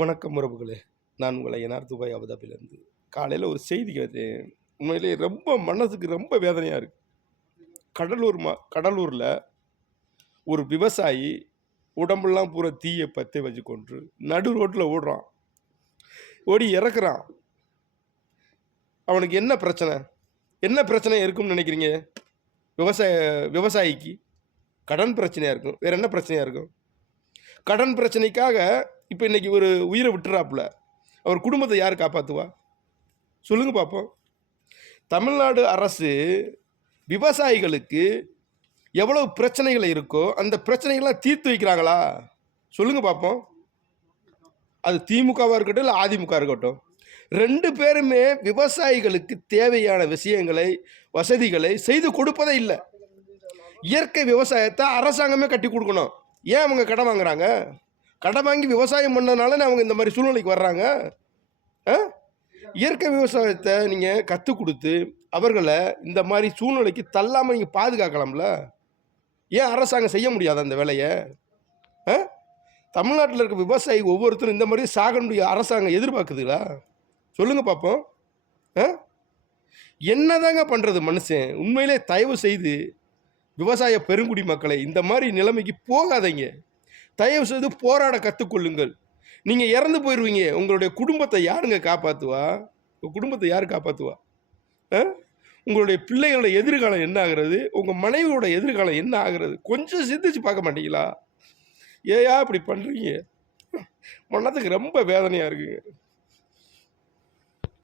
வணக்கம் உறவுகளே. நான் உங்களை என்ஆர் துபாய் அபுதாபிலேருந்து. காலையில் ஒரு செய்தி கேட்டேன். உண்மையிலேயே ரொம்ப மனசுக்கு ரொம்ப வேதனையாக இருக்குது. கடலூரில் ஒரு விவசாயி உடம்பெல்லாம் பூரா தீயை பற்றி வச்சு கொன்று நடு ரோட்டில் ஓடுறான். ஓடி இறக்குறான். அவனுக்கு என்ன பிரச்சனை? என்ன பிரச்சனை இருக்கும்னு நினைக்கிறீங்க? விவசாயிக்கு கடன் பிரச்சனையாக இருக்கும். வேறு என்ன பிரச்சனையாக இருக்கும்? கடன் பிரச்சனைக்காக இப்போ இன்றைக்கி ஒரு உயிரை விட்டுறாப்புல. அவர் குடும்பத்தை யார் காப்பாற்றுவா? சொல்லுங்க பார்ப்போம். தமிழ்நாடு அரசு விவசாயிகளுக்கு எவ்வளவு பிரச்சனைகள் இருக்கோ அந்த பிரச்சனைகள்லாம் தீர்த்து வைக்கிறாங்களா? சொல்லுங்க பார்ப்போம். அது திமுகவாக இருக்கட்டும், இல்லை அதிமுக இருக்கட்டும், ரெண்டு பேருமே விவசாயிகளுக்கு தேவையான விஷயங்களை, வசதிகளை செய்து கொடுப்பதே இல்லை. இயற்கை விவசாயத்தை அரசாங்கமே கட்டி கொடுக்கணும். ஏன் அவங்க கடன் வாங்குறாங்க? கடன் வாங்கி விவசாயம் பண்ணனால அவங்க இந்த மாதிரி சூழ்நிலைக்கு வர்றாங்க. இயற்கை விவசாயத்தை நீங்கள் கற்றுக் கொடுத்து அவர்களை இந்த மாதிரி சூழ்நிலைக்கு தள்ளாமல் நீங்கள் பாதுகாக்கலாம்ல. ஏன் அரசாங்கம் செய்ய முடியாது அந்த வேலையை? தமிழ்நாட்டில் இருக்க விவசாயி ஒவ்வொருத்தரும் இந்த மாதிரி சாகனுடைய அரசாங்கம் எதிர்பார்க்குதுங்களா? சொல்லுங்க பார்ப்போம். என்னதாங்க பண்ணுறது மனுஷன்? உண்மையிலே தயவு செய்து விவசாய பெருங்குடி மக்களை இந்த மாதிரி நிலைமைக்கு போகாதீங்க. தயவு செய்து போராட கற்றுக்கொள்ளுங்கள். நீங்கள் இறந்து போயிடுவீங்க. உங்களுடைய குடும்பத்தை யாருங்க காப்பாற்றுவா? உங்கள் குடும்பத்தை யார் காப்பாற்றுவா? உங்களுடைய பிள்ளைகளோட எதிர்காலம் என்ன ஆகிறது? உங்கள் மனைவியோட எதிர்காலம் என்ன ஆகிறது? கொஞ்சம் சிந்திச்சு பார்க்க மாட்டீங்களா? ஏயா இப்படி பண்ணுறீங்க? மனதுக்கு ரொம்ப வேதனையாக இருக்குங்க.